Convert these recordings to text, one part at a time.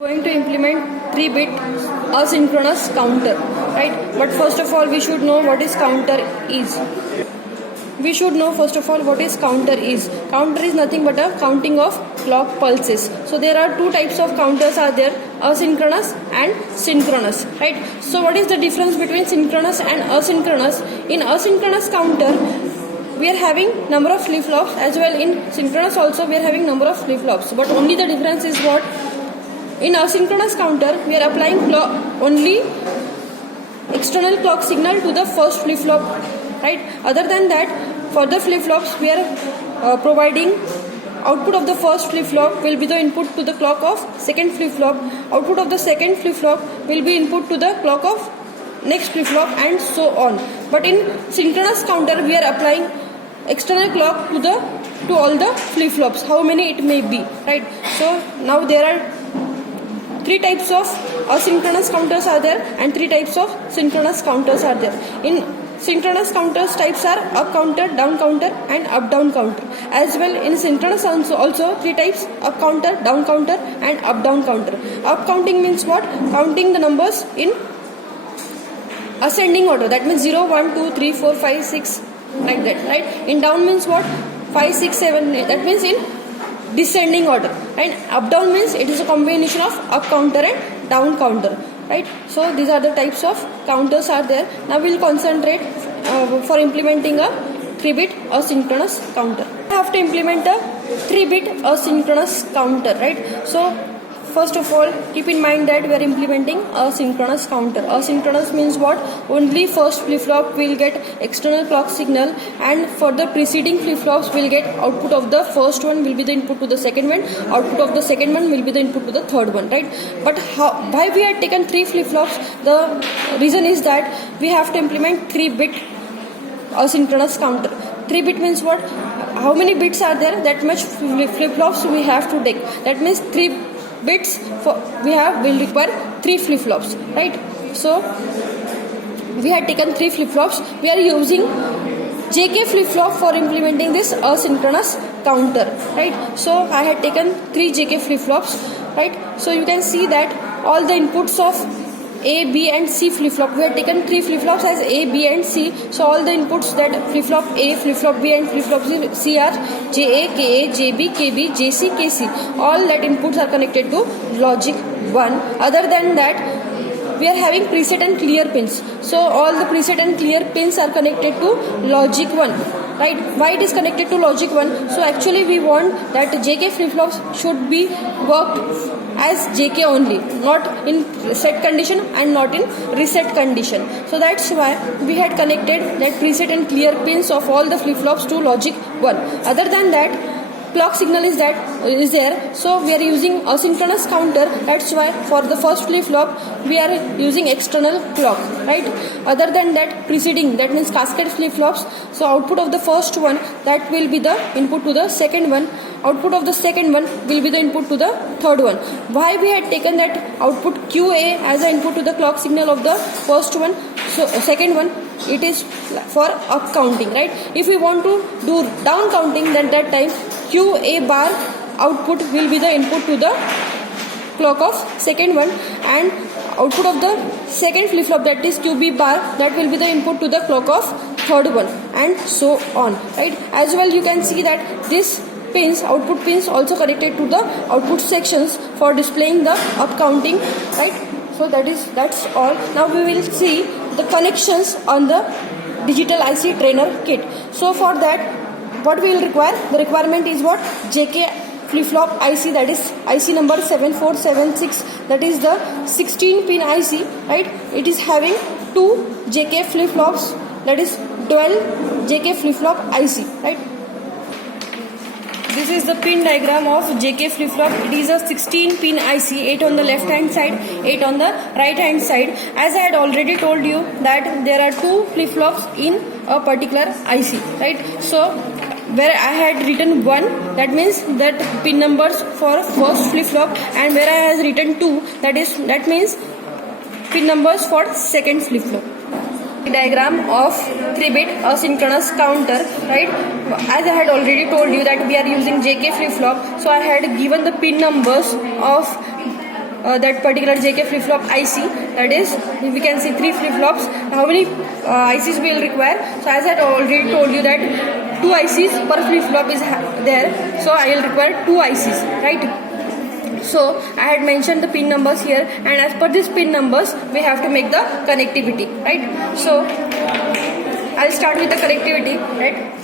Going to implement 3-bit asynchronous counter, right? But first of all we should know what is counter is. We should know first of all what is counter is. Counter is nothing but a counting of clock pulses. So there are two types of counters are there, asynchronous and synchronous, right? So what is the difference between synchronous and asynchronous? In asynchronous counter we are having number of flip-flops, as well in synchronous also we are having number of flip-flops, but only the difference is what? In asynchronous counter, we are applying only external clock signal to the first flip-flop, right? Other than that, for the flip-flops, we are providing output of the first flip-flop will be the input to the clock of second flip-flop. Output of the second flip-flop will be input to the clock of next flip-flop, and so on. But in synchronous counter, we are applying external clock to all the flip-flops, how many it may be, right? So now there are three types of asynchronous counters are there and three types of synchronous counters are there. In synchronous counters types are up counter, down counter and up down counter. As well in synchronous also three types, up counter, down counter and up down counter. Up counting means what? Counting the numbers in ascending order, that means 0, 1, 2, 3, 4, 5, 6 like that, right? In down means what? 5, 6, 7, 8, that means in descending order, and up down means it is a combination of up counter and down counter, right? So these are the types of counters are there. Now we will concentrate for implementing a 3-bit asynchronous counter. We have to implement a 3-bit asynchronous counter, right? So first of all, keep in mind that we are implementing a synchronous counter. Asynchronous means what? Only first flip-flop will get external clock signal, and for the preceding flip-flops will get output of the first one will be the input to the second one, output of the second one will be the input to the third one, right? But why we had taken 3 flip-flops? The reason is that we have to implement 3-bit asynchronous counter. 3-bit means what? How many bits are there? That much flip-flops we have to take. That means 3 bits will require 3 flip-flops, right? So we had taken 3 flip-flops. We are using JK flip-flop for implementing this asynchronous counter, right? So I had taken 3 JK flip-flops, right? So you can see that all the inputs of A, B and C flip-flop, we have taken 3 flip-flops as A, B and C. So all the inputs that flip-flop A, flip-flop B and flip-flop C are JA, KA, JB, KB, JC, KC. All that inputs are connected to logic 1. Other than that, we are having preset and clear pins. So all the preset and clear pins are connected to logic 1. Right? Why it is connected to logic 1? So actually we want that JK flip-flops should be worked as JK only, not in set condition and not in reset condition. So that's why we had connected that preset and clear pins of all the flip-flops to logic 1. Other than that, clock signal is there, so we are using asynchronous counter. That's why for the first flip-flop we are using external clock, right? Other than that, preceding, that means cascade flip-flops, so output of the first one, that will be the input to the second one, output of the second one will be the input to the third one. Why we had taken that output QA as an input to the clock signal of the first one? So second one, it is for up counting, right? If we want to do down counting, then that time QA bar output will be the input to the clock of second one, and output of the second flip-flop, that is QB bar, that will be the input to the clock of third one, and so on, right? As well you can see that this pins, output pins also connected to the output sections for displaying the up counting, right? So that's all. Now we will see the connections on the digital IC trainer kit. So for that, what we will require? The requirement is what? JK flip-flop IC, that is IC number 7476, that is the 16-pin IC, right? It is having 2 JK flip-flops, that is 12 JK flip-flop IC, right? This is the pin diagram of JK flip-flop. It is a 16-pin IC, 8 on the left hand side, 8 on the right hand side. As I had already told you that there are 2 flip-flops in a particular IC, right? So where I had written 1, that means that pin numbers for first flip-flop, and where I has written 2, that means pin numbers for second flip-flop. Diagram of 3-bit asynchronous counter, right? As I had already told you that we are using JK flip-flop, so I had given the pin numbers of that particular JK flip-flop IC. That is, we can see 3 flip-flops. How many ICs we will require? So as I already told you that 2 ICs per flip-flop is there. So I will require 2 ICs, right? So I had mentioned the pin numbers here, and as per these pin numbers we have to make the connectivity, right? So I'll start with the connectivity, right?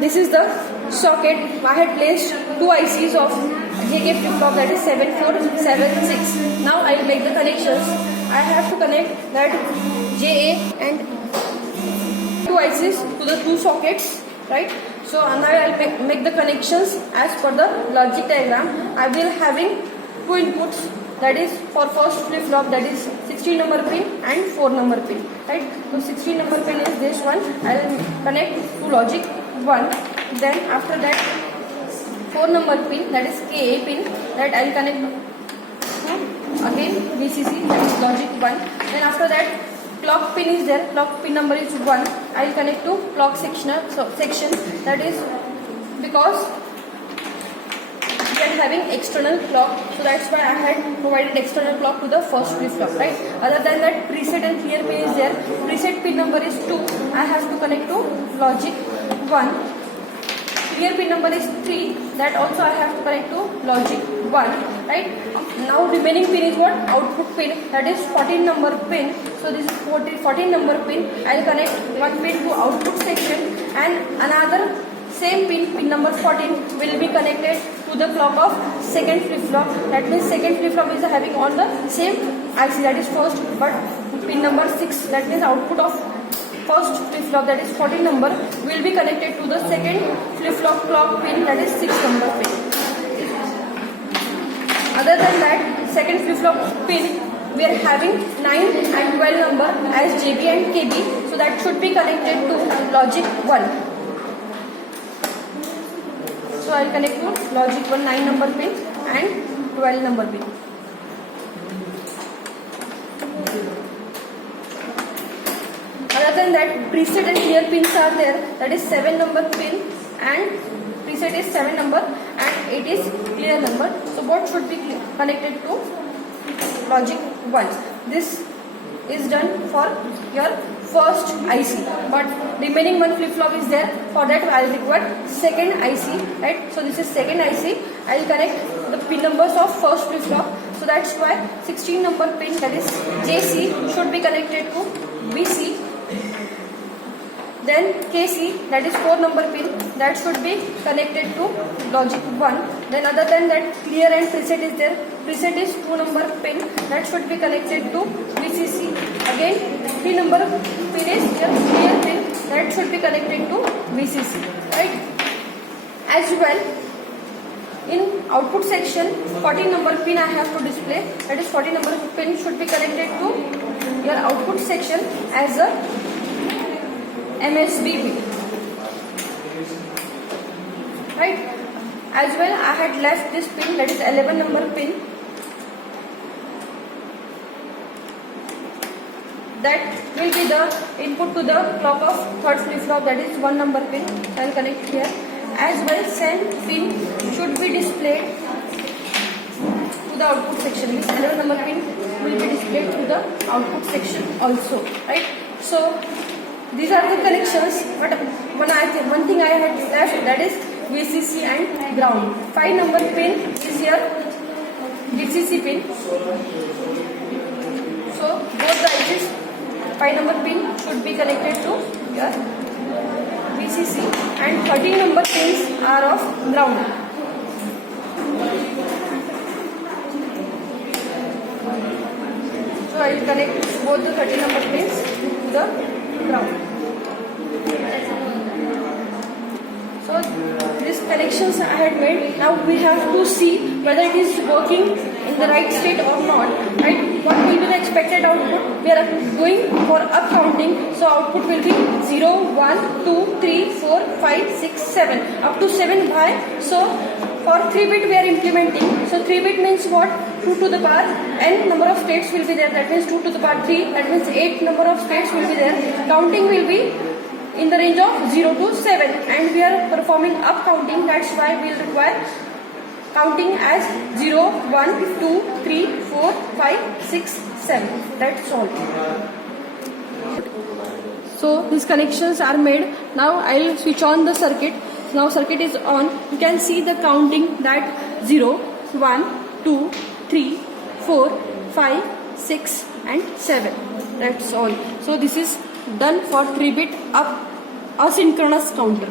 This is the socket. I had placed 2 ICs of JK flip-flop, that is 7476. Now I will make the connections. I have to connect that JA and 2 ICs to the 2 sockets, right? So now I will make the connections as per the logic diagram. I will having 2 inputs, that is for first flip-flop, that is 16 number pin and 4 number pin, right? So 16 number pin is this one. I will connect to logic 1. Then after that 4 number pin, that is KA pin, that I will connect to again VCC, that is logic 1. Then after that clock pin is there, clock pin number is 1. I will connect to clock section, that is because we are having external clock, so that's why I had provided external clock to the first flip-flop, right? Other than that, preset and clear pin is there. Preset pin number is 2. I have to connect to logic 1. Clear pin number is 3. That also I have to connect to logic 1, right? Now remaining pin is what? Output pin, that is 14 number pin. So this is 14 number pin. I will connect one pin to output section, and another same pin number 14 will be connected to the clock of second flip-flop. That means second flip-flop is having all the same IC, that is first, but pin number 6, that means output of first flip-flop, that is 14 number, will be connected to the second flip-flop clock pin, that is 6 number pin. Other than that, second flip-flop pin, we are having 9 and 12 number as JB and KB, so that should be connected to logic 1. So I will connect to logic 1 9 number pin and 12 number pin. Other than that, preset and clear pins are there, that is 7 number pin, and preset is 7 number and 8 is clear number. So both should be connected to logic 1. This is done for your first IC, but remaining one flip-flop is there. For that I will require second IC, right? So this is second IC. I will connect the pin numbers of first flip-flop. So that's why 16 number pin, that is JC, should be connected to BC. Then KC, that is 4 number pin, that should be connected to logic 1. Then other than that, clear and preset is there. Preset is 2 number pin, that should be connected to VCC. Again 3 number pin is your clear pin, that should be connected to VCC, right? As well, in output section, 14 number pin I have to display, that is 14 number pin should be connected to your output section as a MSB pin, right? As well, I had left this pin, that is 11 number pin, that will be the input to the clock of third flip-flop, that is 1 number pin. I will connect here. As well, send pin should be displayed to the output section. This 11 number pin will be displayed to the output section also, right? So these are the connections, but one thing I had left, that is VCC and ground. 5 number pin is your VCC pin. So both the edges, 5 number pin should be connected to your VCC, and 13 number pins are of ground. So I will connect both the 13 number pins to the ground. So these connections I had made. Now we have to see whether it is working in the right state or not, right? What will be the expected output? We are going for up counting, so output will be 0, 1, 2, 3, 4, 5, 6, 7, up to 7 by. So for 3-bit we are implementing. So 3-bit means what? 2 to the power n number of states will be there. That means 2 to the power 3. That means 8 number of states will be there. Counting will be in the range of 0 to 7, and we are performing up counting. That's why we will require counting as 0, 1, 2, 3, 4, 5, 6, 7. That's all. So these connections are made. Now I'll switch on the circuit. Now circuit is on. You can see the counting that 0, 1, 2, 3, 4, 5, 6 and 7. That's all. So this is done for 3-bit up asynchronous counter.